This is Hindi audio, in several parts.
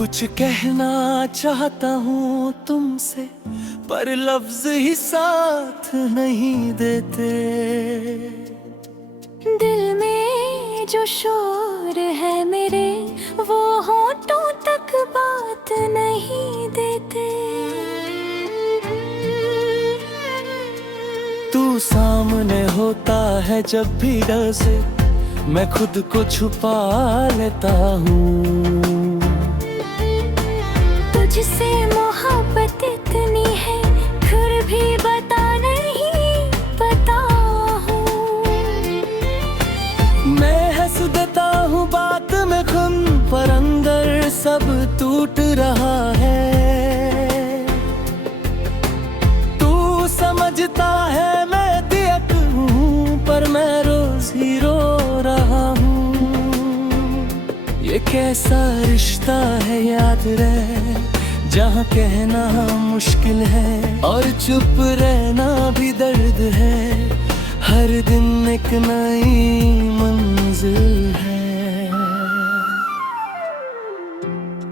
कुछ कहना चाहता हूँ तुमसे, पर लफ्ज ही साथ नहीं देते। दिल में जो शोर है मेरे, वो होठों तक बात नहीं देते। तू सामने होता है जब भी डर से, मैं खुद को छुपा लेता हूँ। तुझसे मोहब्बत इतनी है, फिर भी बता नहीं पता हूँ। मैं हंस देता हूँ बात में खुद, पर अंदर सब टूट रहा है। तू समझता है मैं दियक हूँ, पर मैं रोज ही रो रहा हूँ। ये कैसा रिश्ता है याद रहे, जहाँ कहना मुश्किल है और चुप रहना भी दर्द है। हर दिन एक नई मंजिल है।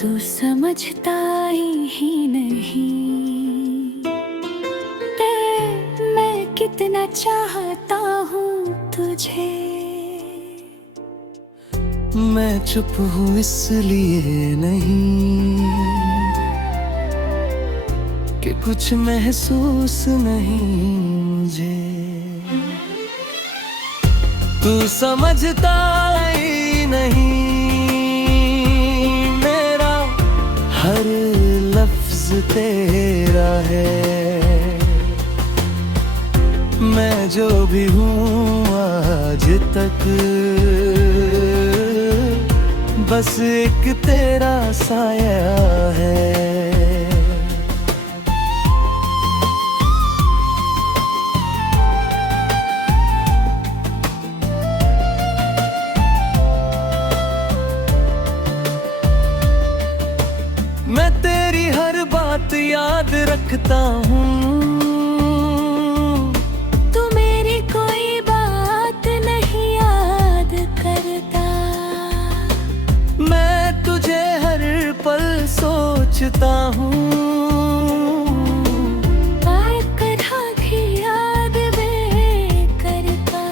तू समझता ही नहीं मैं कितना चाहता हूँ तुझे। मैं चुप हूँ इसलिए नहीं कि कुछ महसूस नहीं मुझे। तू समझता ही नहीं, मेरा हर लफ्ज तेरा है। मैं जो भी हूँ आज तक, बस एक तेरा साया है। मैं तेरी हर बात याद रखता हूँ। तू मेरी कोई बात नहीं याद करता। मैं तुझे हर पल सोचता हूँ। भी याद भी करता।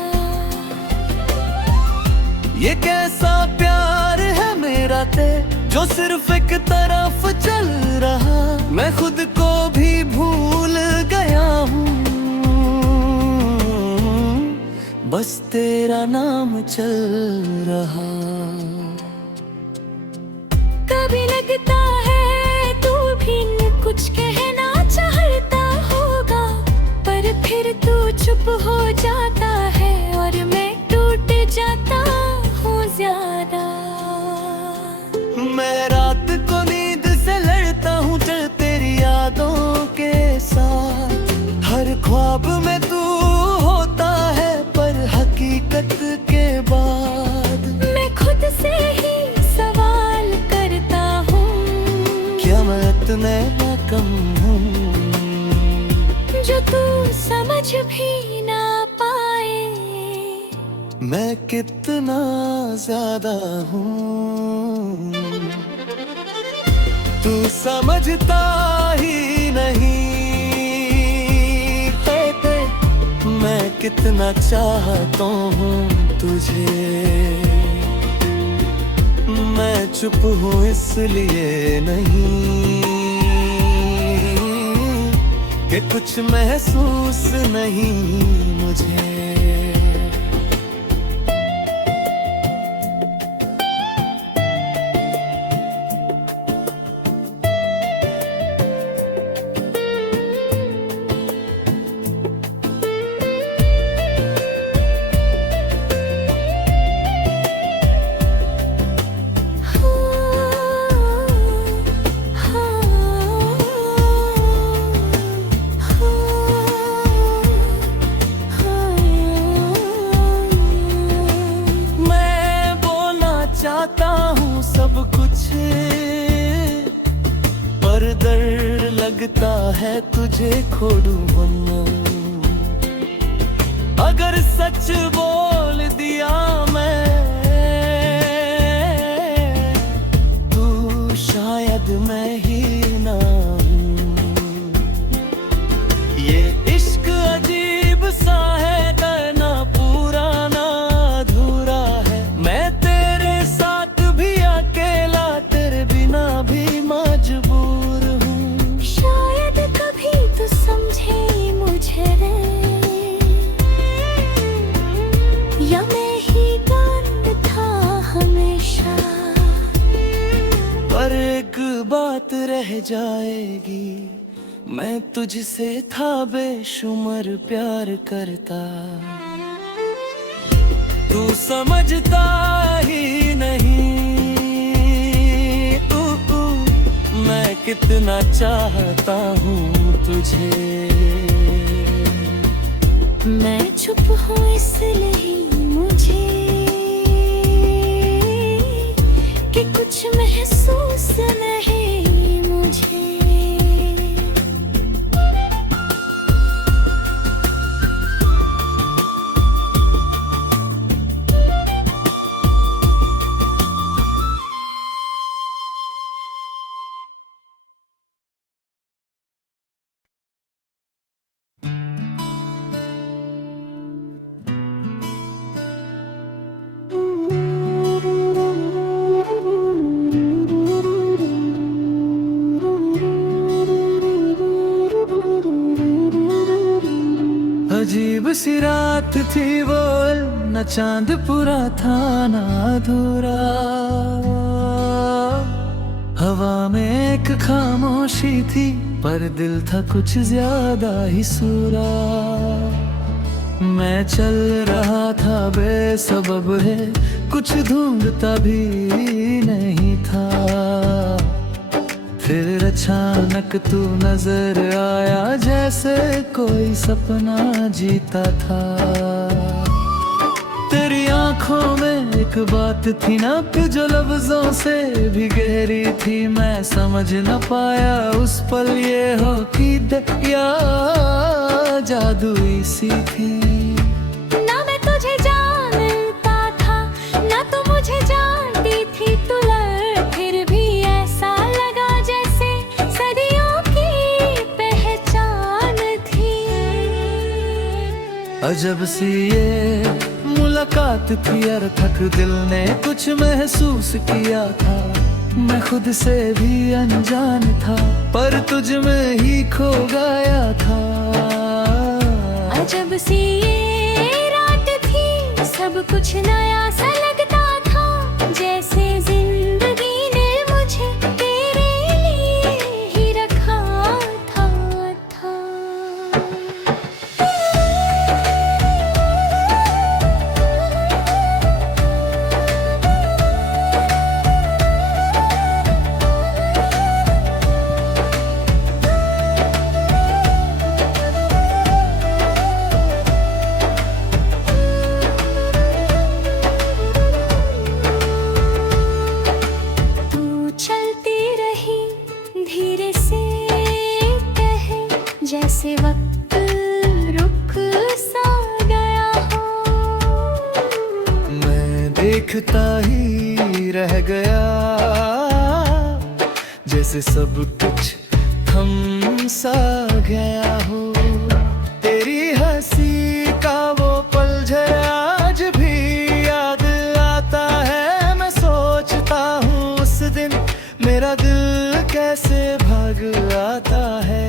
ये कैसा प्यार है मेरा ते, जो सिर्फ एक तरफ चल रहा। मैं खुद को भी भूल गया हूँ, बस तेरा नाम चल रहा। कभी लगता है तू भी कुछ कहना चाहता होगा, पर फिर तू चुप हो जाता है और मैं टूट जाता हूँ ज्यादा। मैं रात को नींद से लड़ता हूँ चल तेरी यादों के साथ। हर ख्वाब में तू होता है, पर हकीकत के बाद मैं खुद से ही सवाल करता हूँ, क्या मैं इतने कम हूँ जो तू समझ भी ना पाए मैं कितना ज्यादा हूँ। तू समझता ही नहीं मैं कितना चाहता हूँ तुझे। मैं चुप हूँ इसलिए नहीं कि कुछ महसूस नहीं मुझे। चाहता हूँ सब कुछ, पर डर लगता है तुझे खोड़ू वरना। अगर सच बोल दिया मैं, तू शायद ये इश्क अजीब सा है, करना पूरा ना अधूरा है। मैं तेरे साथ भी अकेला, तेरे बिना भी मजबूर हूँ। शायद कभी तो समझे मुझे रे, या मैं ही गंद था हमेशा। पर एक बात रह जाएगी, मैं तुझसे था बेशुमार प्यार करता। तू समझता ही नहीं मैं कितना चाहता हूँ तुझे। मैं चुप हूँ इसलिए मुझे कि कुछ महसूस नहीं मुझे। अजीब सी रात थी वो, न चांद पूरा था ना अधूरा। हवा में एक खामोशी थी, पर दिल था कुछ ज्यादा ही सूरा। मैं चल रहा था बेसबब है, कुछ ढूंढता भी नहीं था। फिर अचानक तू नजर आया, जैसे कोई सपना जीता था। तेरी आंखों में एक बात थी ना, कि जो लफ्जों से भी गहरी थी। मैं समझ न पाया उस पल ये हो कि या जादुई सी थी। ना मैं तुझे जानता था, ना तू मुझे जानती थी। तू फिर भी ऐसा लगा जैसे सदियों की पहचान थी। अजब सी ये मुलाकात थी, अर्थक दिल ने कुछ महसूस किया था। मैं खुद से भी अनजान था, पर तुझ में ही खो गया था। अजब सी ये रात थी, सब कुछ नया सा लगता था। जैसे जिंदगी ने मुझे तेरे लिए ही रखा था। जैसे वक्त रुक सा गया हो। मैं देखता ही रह गया, जैसे सब कुछ थम सा गया हो। तेरी हंसी का वो पल आज भी याद आता है। मैं सोचता हूँ उस दिन मेरा दिल कैसे भाग आता है।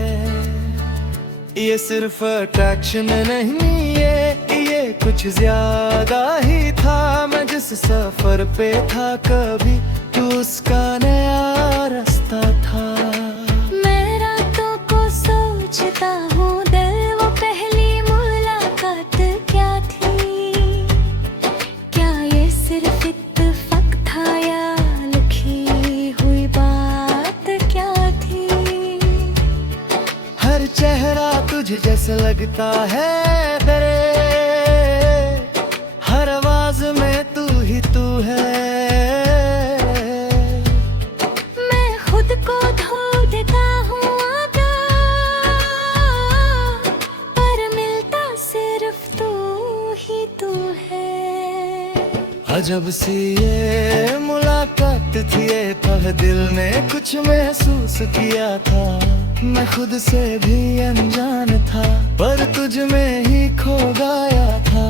ये सिर्फ अट्रैक्शन नहीं, ये कुछ ज्यादा ही था। मैं जिस सफर पे था कभी, तू उसका नया रास्ता था। मैं रातों को सोचता हूँ, दिल वो पहली मुलाकात क्या थी। क्या ये सिर्फ इत्तेफाक था या लिखी हुई बात क्या थी। हर चेहरा तुझे जैसे लगता है तेरे, हर आवाज में तू ही तू है। मैं खुद को ढूंढता हूँ आगा, पर मिलता सिर्फ तू ही तू है। अजब सी ये मुलाकात थी, ये पल दिल ने कुछ महसूस किया था। मैं खुद से भी अनजान था, पर तुझ में ही खो गया था।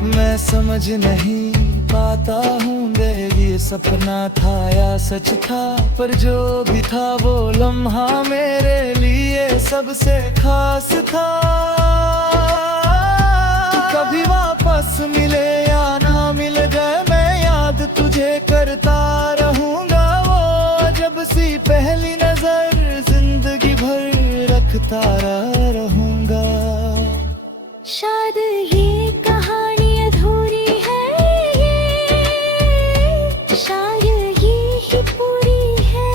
मैं समझ नहीं पाता हूँ देव ये सपना था या सच था, पर जो भी था वो लम्हा मेरे लिए सबसे खास था। कभी वापस मिले या ना मिल जाए, मैं याद तुझे करता रहूंगा। वो जब सी पहली नजर जिंदगी भर रखता रहूंगा। शायद ये कहानी अधूरी है, ये शायद ये ही पूरी है,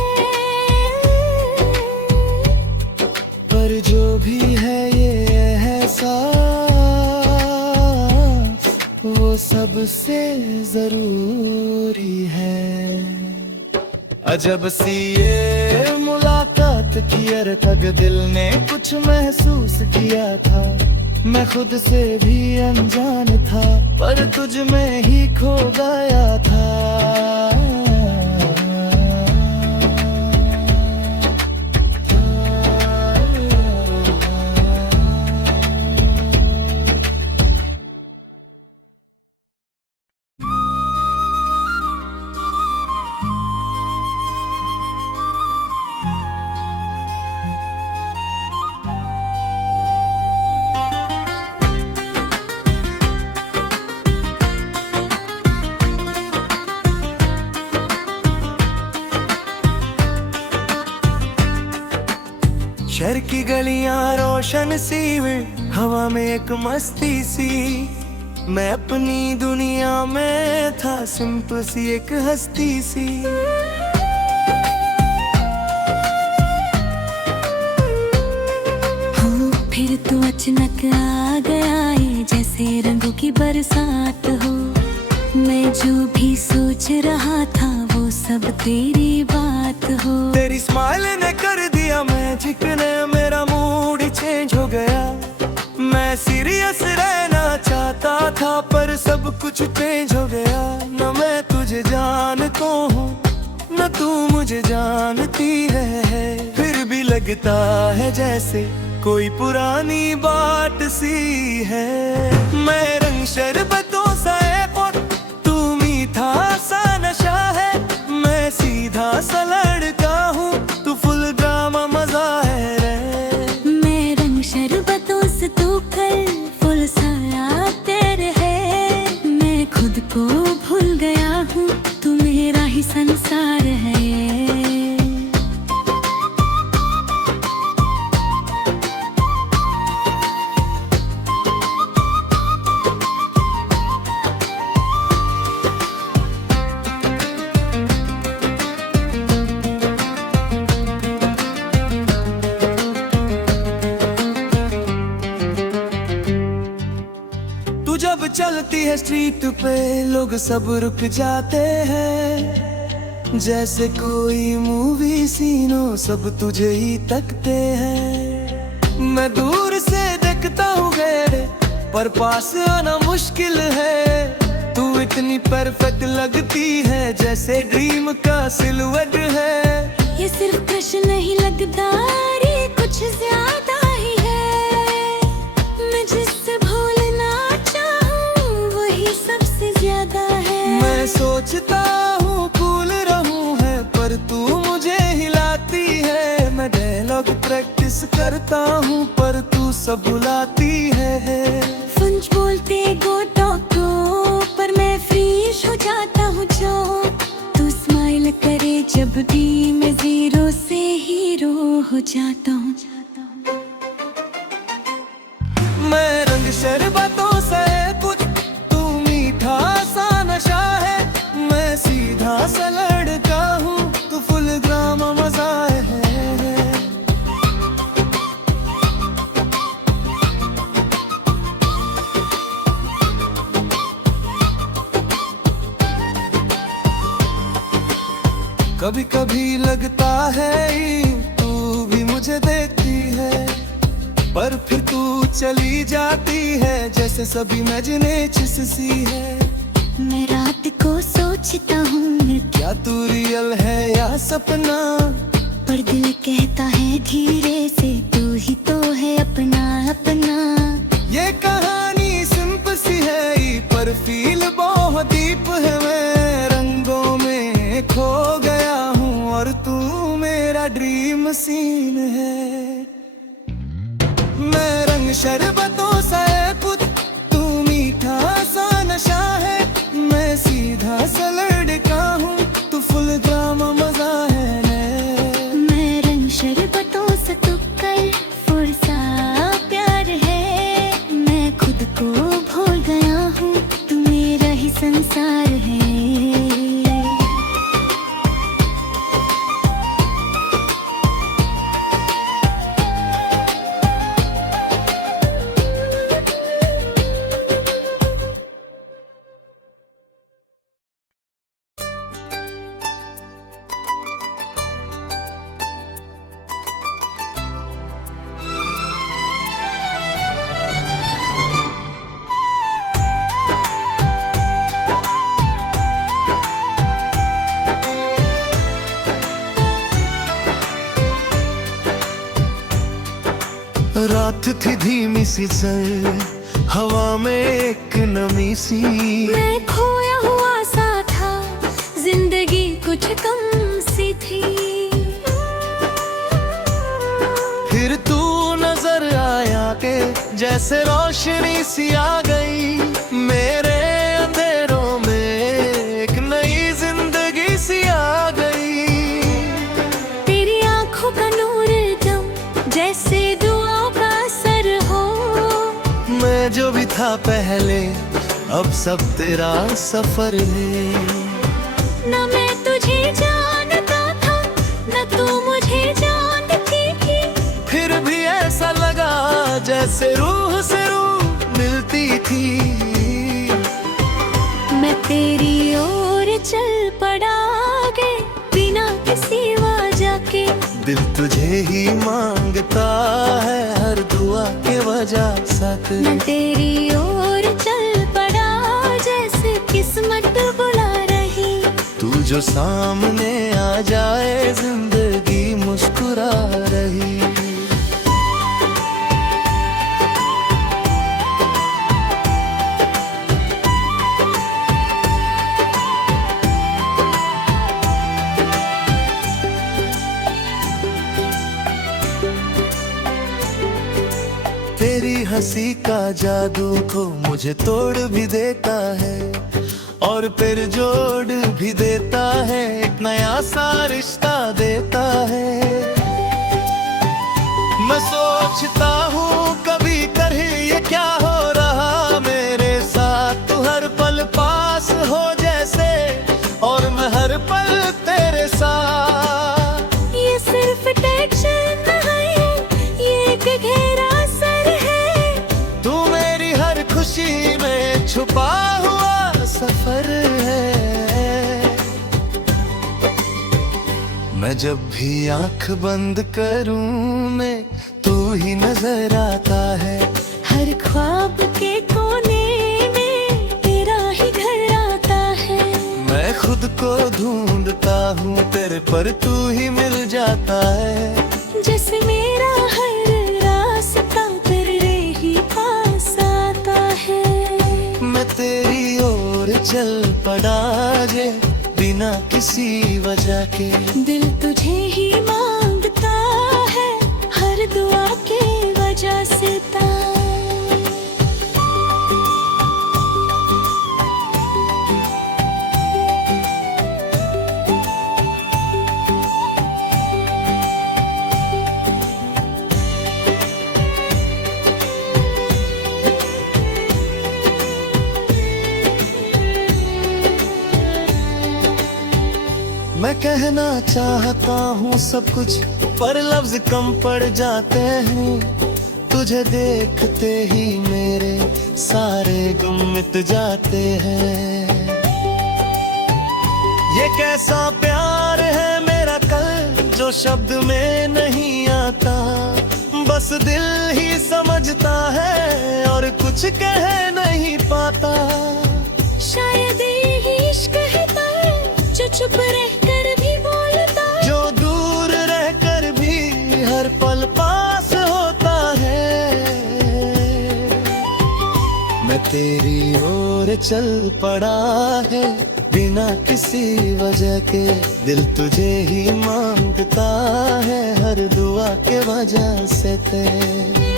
पर जो भी है ये एहसास वो सबसे जरूरी है। अजब सी ये मुलाकात की अरकग दिल ने कुछ महसूस किया था। मैं खुद से भी अनजान था, पर तुझ में ही खो गया था। शहर की गलियां रोशन सी हुई, हवा में एक मस्ती सी। मैं अपनी दुनिया में था, सिंपल सी एक हस्ती सी। फिर तो अचानक आ गया ये जैसे रंगों की बरसात हो। मैं जो भी सोच रहा था वो सब तेरी बात हो। तेरी स्माइल ने कर दिया मैजिक ने, मेरा मूड ही चेंज हो गया। मैं सीरियस रहना चाहता था, पर सब कुछ चेंज हो गया। न मैं तुझे जानता हूँ, न तू मुझे जानती है। फिर भी लगता है जैसे कोई पुरानी बात सी है। मैं रंग शरबतों सा एक और तू मीठा सा नशा है। मैं सीधा सा लड़का हूँ, तू फुल ड्रामा मजा है रे। मैं रंग शरबतों से तू कल फुल साया तेरे है। मैं खुद को भूल गया हूँ, तू मेरा ही संसार है। जब चलती है स्ट्रीट पे लोग सब रुक जाते हैं। जैसे कोई मूवी सीनो सब तुझे ही तकते हैं। मैं दूर से देखता हूँ गहरे, पर पास आना मुश्किल है। तू इतनी परफेक्ट लगती है जैसे ड्रीम का सिलुएट है। ये सिर्फ क्रश नहीं लगता, ये कुछ ज्यादा ही है। मैं जिससे भूलना चाहूँ वही सबसे ज्यादा है। मैं सोचता हूँ कूल रहूँ है, पर तू मुझे हिलाती है। मैं डायलॉग प्रैक्टिस करता हूँ, पर तू सब भुलाती है। फंच बोलते गो टॉको, पर मैं फ्रीज हो जाता हूँ जो तू स्माइल करे जब भी मैं जीरो से हीरो हो जाता हूँ। मैं रंग शरबतों से कुछ तू मीठा सा नशा है। मैं सीधा सा लड़का हूँ, तू फुल ड्रामा मजा है। कभी कभी लगता है तू भी मुझे देखती है, पर फिर तू चली जाती है जैसे सभी मैजिनेट्स सी है। मैं रात को सोचता हूँ क्या तू रियल है या सपना, पर दिल कहता है धीरे से तू ही तो है अपना अपना। ये कहानी सिंपल सी है पर फील बहुत डीप है। मैं रंगों में खो गया हूँ और तू मेरा ड्रीम सीन है। मैं रंग शरबतों सा है पुत, तू मीठा सा नशा है। मैं सीधा सा लड़का हूँ, तू फुल ड्रामा मजा है। मैं रंग शरबतों सा तुक्कल फुर्सा प्यार है। मैं खुद को भूल गया हूँ, तू मेरा ही संसार है। रात थी धीमी सी सर्द, हवा में एक नमी सी। मैं खोया हुआ सा था, जिंदगी कुछ कम सी थी। फिर तू नजर आया के जैसे रोशनी सी आ गई। मेरे अंधेरों में एक नई जिंदगी सी आ गई। तेरी आंखों का नूर दम जैसे मैं जो भी था पहले अब सब तेरा सफर है। न मैं तुझे जानता था न तू मुझे जानती थी, फिर भी ऐसा लगा जैसे रूह से रूह मिलती थी। मैं तेरी ओर चल पड़ा आगे बिना किसी वजह के। दिल तुझे ही मांगता है हर दुआ के वजह साथ। मैं तेरी ओर चल पड़ा जैसे किस्मत बुला रही। तू जो सामने आ जाए जिंदगी मुस्कुरा रही। तेरी हंसी का जादू तो मुझे तोड़ भी देता है और फिर जोड़ भी देता है। एक नया सा रिश्ता देता है। मैं सोचता हूँ कभी कभी ये क्या हो रहा मेरे साथ। तू हर पल पास हो जैसे और मैं हर पल तेरे साथ। ये सिर्फ टेंशन है, ये एक घेरा खुशी में छुपा हुआ सफर है। मैं जब भी आंख बंद करूं मैं तू ही नजर आता है। हर ख्वाब के कोने में तेरा ही घर आता है। मैं खुद को ढूंढता हूँ तेरे पर तू ही मिल जाता है। जैसे मेरा हर रास्ता तेरे ही पास आता है। मैं तेरी ओर चल पड़ा जे बिना किसी वजह के। दिल तुझे ही मांगता है हर दुआ के वजह से। मैं कहना चाहता हूँ सब कुछ पर लफ्ज कम पड़ जाते हैं। तुझे देखते ही मेरे सारे गम मिट जाते हैं। ये कैसा प्यार है जो शब्द में नहीं आता, बस दिल ही समझता है और कुछ कह नहीं पाता। शायद यही इश्क है जो चुप रहकर भी बोलता, जो दूर रहकर भी हर पल पास होता है। मैं तेरी ओर चल पड़ा है बिना किसी वजह के, दिल तुझे ही मांगता है हर दुआ के वजह से तेरे।